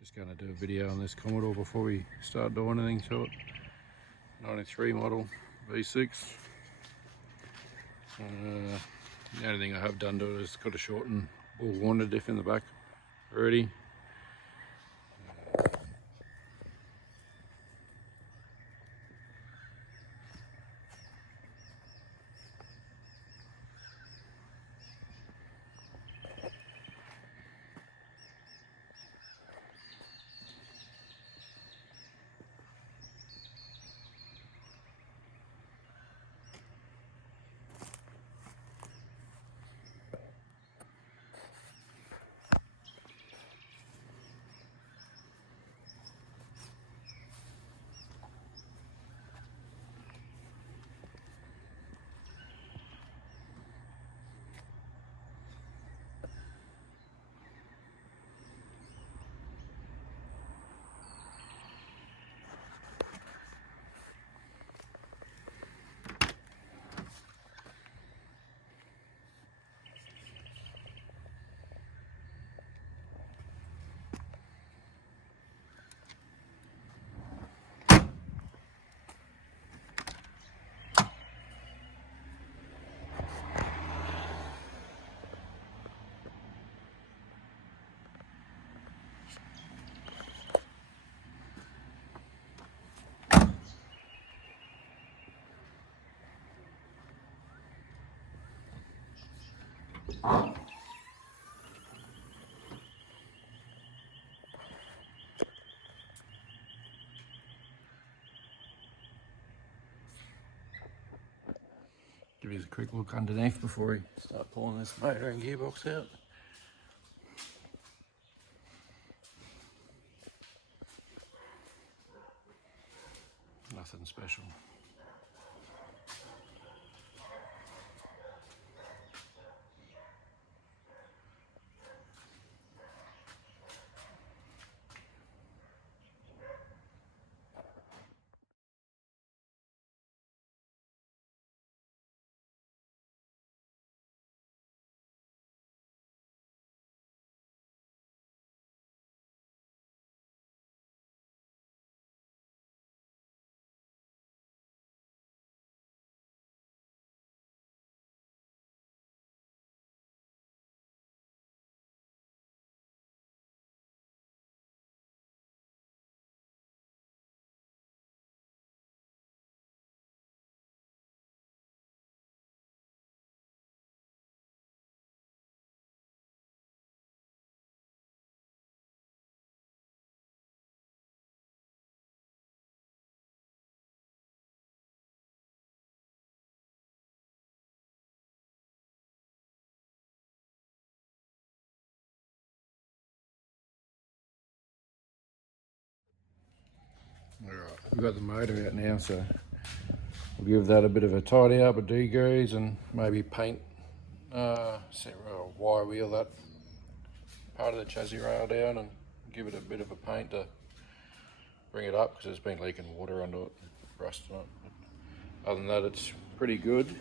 Just going to do a video on this Commodore before we start doing anything to it. 93 model V6. The only thing I have done to it is got a shortened ball wander diff in the back already. Give you a quick look underneath before we start pulling this motor and gearbox out. Nothing special. Alright, we've got the motor out now, so we'll give that a bit of a tidy up, a degrease, and maybe paint, wire wheel that part of the chassis rail down and give it a bit of a paint to bring it up, because it's been leaking water onto it, rust on it. But other than that, it's pretty good.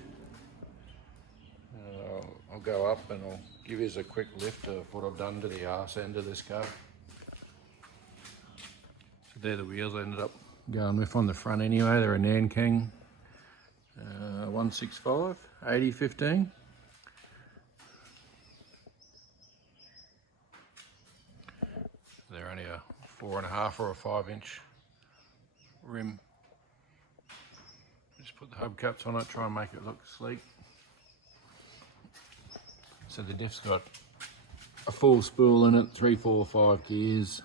I'll go up and I'll give you a quick lift of what I've done to the arse end of this car. So there the wheels I ended up going with on the front anyway. They're a Nankang 165 8015. They're only a 4.5 or a 5-inch rim. Just put the hubcaps on it, try and make it look sleek. So the diff's got a full spool in it, 3, 4, 5 gears.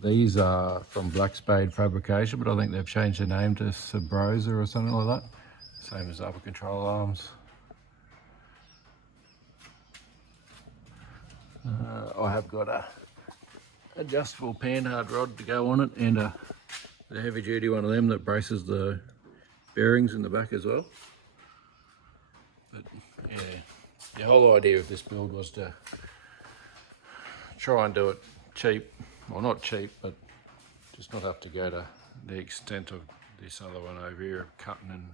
These are from Black Spade Fabrication, but I think they've changed the name to Sabrosa or something like that. Same as upper control arms. I have got a adjustable panhard rod to go on it, and a heavy duty one of them that braces the bearings in the back as well. But yeah, the whole idea of this build was to try and do it cheap, well not cheap, but just not have to go to the extent of this other one over here, cutting and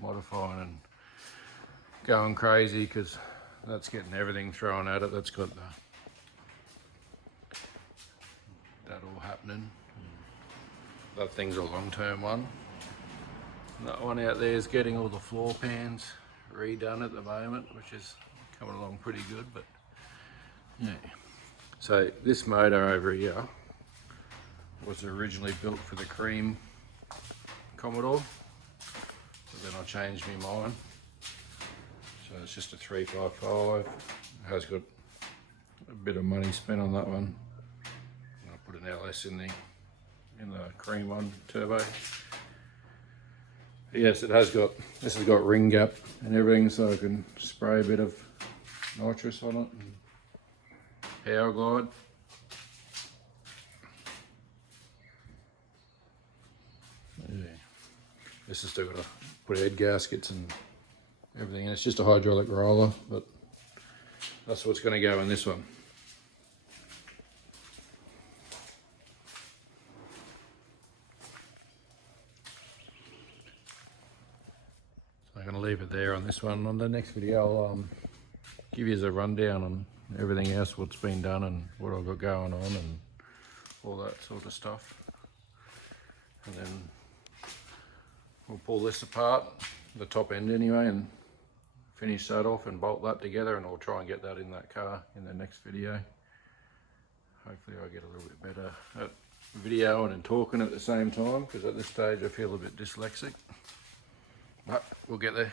modifying and going crazy, because that's getting everything thrown at it. That's got the happening. That thing's a long-term one. And that one out there is getting all the floor pans redone at the moment, which is coming along pretty good, but yeah. So this motor over here was originally built for the cream Commodore, but then I changed my mind. So it's just a 355. It has got a bit of money spent on that one. I put an LS in the cream one, turbo. Yes, it has got, this has got ring gap and everything, so I can spray a bit of nitrous on it and power glide. Yeah. This has still got to put head gaskets and everything in. It's just a hydraulic roller, but that's what's going to go in this one. I'm going to leave it there on this one. On the next video, I'll give you a rundown on everything else, what's been done and what I've got going on and all that sort of stuff. And then we'll pull this apart, the top end anyway, and finish that off and bolt that together, and I'll try and get that in that car in the next video. Hopefully I get a little bit better at videoing and talking at the same time, because at this stage I feel a bit dyslexic. But we'll get there.